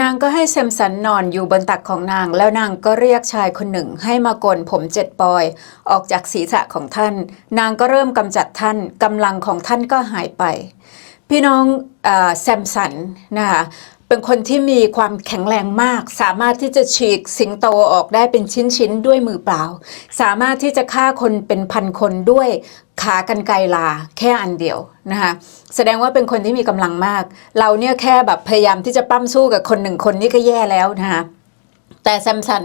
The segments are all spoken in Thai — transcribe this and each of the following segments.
นางก็ให้แซมสันนอนอยู่บนตักของนาง แล้วนางก็เรียกชายคนหนึ่งให้มาโกนผมเจ็ดปอย ออกจากศีรษะของท่าน นางก็เริ่มกำจัดท่านกำลังของท่านก็หายไป พี่น้องเออแซมสันนะคะ เป็นคนที่มีความแข็งแรงมาก สามารถที่จะฉีกสิงโตออกได้เป็นชิ้นๆด้วยมือเปล่า สามารถที่จะฆ่าคนเป็นพันคนด้วยขากรรไกรลาแค่อันเดียวนะคะแสดงว่าเป็นคนที่มีกำลังมาก เราเนี่ยแค่แบบพยายามที่จะปั้มสู้กับคนหนึ่งคนนี่ก็แย่แล้วนะคะแต่แซมสัน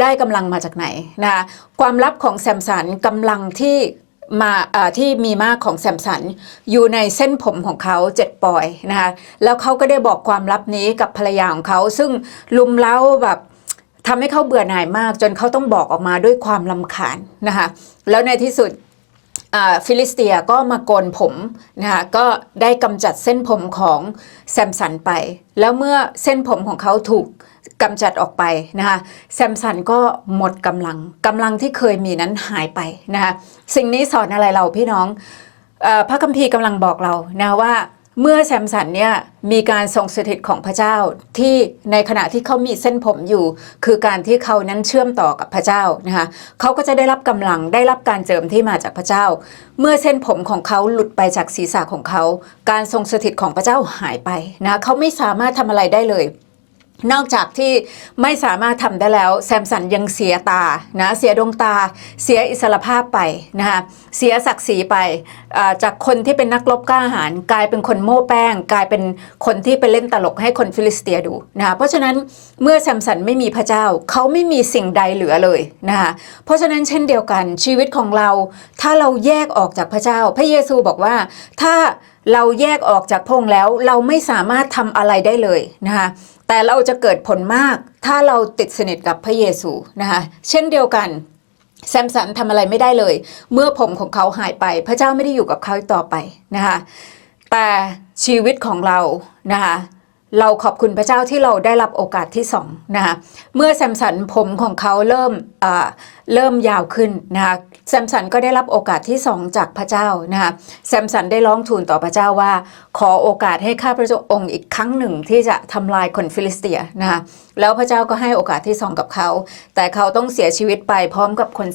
ได้กำลังมาจากไหนนะคะความลับของแซมสันกำลังที่ มาที่มีมากของแซมสันอยู่ในเส้นผมของเขาเจ็ดปอยนะคะแล้วเขาก็ได้บอกความลับนี้กับภรรยาของเขา ซึ่งลุมเล้าแบบทำให้เขาเบื่อหน่ายมาก จนเขาต้องบอกออกมาด้วยความลำคาญนะคะแล้วในที่สุด ฟิลิสเตียก็มาโกนผมนะคะก็ได้กำจัดเส้นผมของแซมสันไป แล้วเมื่อเส้นผมของเขาถูกกำจัดออกไปนะคะแซมสันก็หมดกำลังกำลังที่เคยมีนั้นหายไปนะคะสิ่งนี้สอนอะไรเราพี่น้องอพระคัมภีร์กำลังบอกเรานะว่า เมื่อแซมสันเนี่ยมีการทรงสถิตของพระเจ้าที่ในขณะที่เขามีเส้นผมอยู่ คือการที่เขานั้นเชื่อมต่อกับพระเจ้านะคะเขาก็จะได้รับกำลังได้รับการเจิมที่มาจากพระเจ้า เมื่อเส้นผมของเขาหลุดไปจากศีรษะของเขา การทรงสถิตของพระเจ้าหายไปนะเขาไม่สามารถทำอะไรได้เลย นอกจากที่ไม่สามารถทำได้แล้ว แซมสันยังเสียตานะเสียดวงตา เสียอิสรภาพไปนะคะเสียศักดิ์ศรีไปจากคนที่เป็นนักรบกล้าหาญกลายเป็นคนโม้แป้ง กลายเป็นคนที่ไปเล่นตลกให้คนฟิลิสเตียดูนะคะเพราะฉะนั้นเมื่อแซมสันไม่มีพระเจ้า เขาไม่มีสิ่งใดเหลือเลยนะคะเพราะฉะนั้นเช่นเดียวกันชีวิตของเรา ถ้าเราแยกออกจากพระเจ้า พระเยซูบอกว่าถ้าเราแยกออกจากพงแล้วเราไม่สามารถทำอะไรได้เลยนะคะ แต่เราจะเกิดผลมาก ถ้าเราติดสนิทกับพระเยซูนะคะเช่นเดียวกันแซมสันทำอะไรไม่ได้เลย เมื่อผมของเขาหายไป พระเจ้าไม่ได้อยู่กับเขาต่อไปนะคะแต่ชีวิตของเรานะคะ เราขอบคุณพระเจ้าที่เราได้รับโอกาสที่สองนะคะเมื่อแซมสันผมของเขาเริ่มเริ่มยาวขึ้นนะคะแซมสันก็ได้รับโอกาสที่สองจากพระเจ้านะคะแซมสันได้ร้องทูลต่อพระเจ้าว่า ขอโอกาสให้ข้าพระองค์อีกครั้งหนึ่งที่จะทำลายคนฟิลิสเตียนะคะแล้วพระเจ้าก็ให้โอกาสที่สองกับเขา แต่เขาต้องเสียชีวิตไปพร้อมกับคน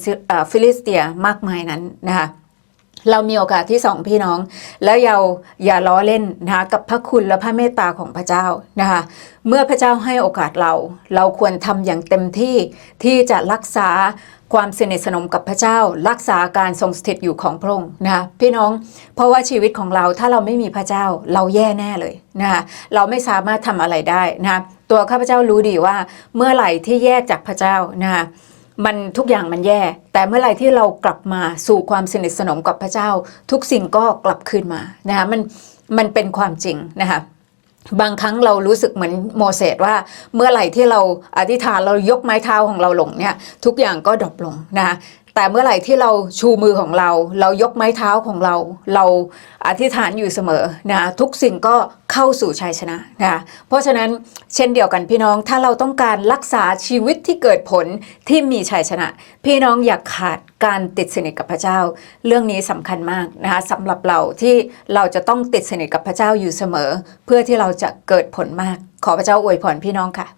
ฟิลิสเตียมากมายนั้นนะคะ เรามีโอกาสที่สองพี่น้อง แล้วเราอย่าล้อเล่นนะคะกับพระคุณและพระเมตตาของพระเจ้านะคะเมื่อพระเจ้าให้โอกาสเรา เราควรทำอย่างเต็มที่ที่จะรักษาความสนิทสนมกับพระเจ้า รักษาการทรงสถิตอยู่ของพระองค์นะคะพี่น้องเพราะว่าชีวิตของเราถ้าเราไม่มีพระเจ้าเราแย่แน่เลยนะคะเราไม่สามารถทำอะไรได้นะคะตัวข้าพเจ้ารู้ดีว่าเมื่อไหร่ที่แยกจากพระเจ้านะคะ มันทุกอย่างมันแย่ แต่เมื่อไหร่ที่เรากลับมาสู่ความสนิทสนมกับพระเจ้า ทุกสิ่งก็กลับคืนมานะคะมันมันเป็นความจริงนะคะบางครั้งเรารู้สึกเหมือนโมเสสว่าเมื่อไหร่ที่เราอธิษฐานเรายกไม้เท้าของเราลงเนี่ยทุกอย่างก็ดรอปลงนะคะ แต่เมื่อไหร่ที่เราชูมือของเรา เรายกไม้เท้าของเรา เราอธิษฐานอยู่เสมอนะทุกสิ่งก็เข้าสู่ชัยชนะนะเพราะฉะนั้นเช่นเดียวกันพี่น้องถ้าเราต้องการรักษาชีวิตที่เกิดผลที่มีชัยชนะ พี่น้องอย่าขาดการติดสนิทกับพระเจ้า เรื่องนี้สำคัญมากนะคะสำหรับเราที่เราจะต้องติดสนิทกับพระเจ้าอยู่เสมอ เพื่อที่เราจะเกิดผลมาก ขอพระเจ้าอวยพรพี่น้องค่ะ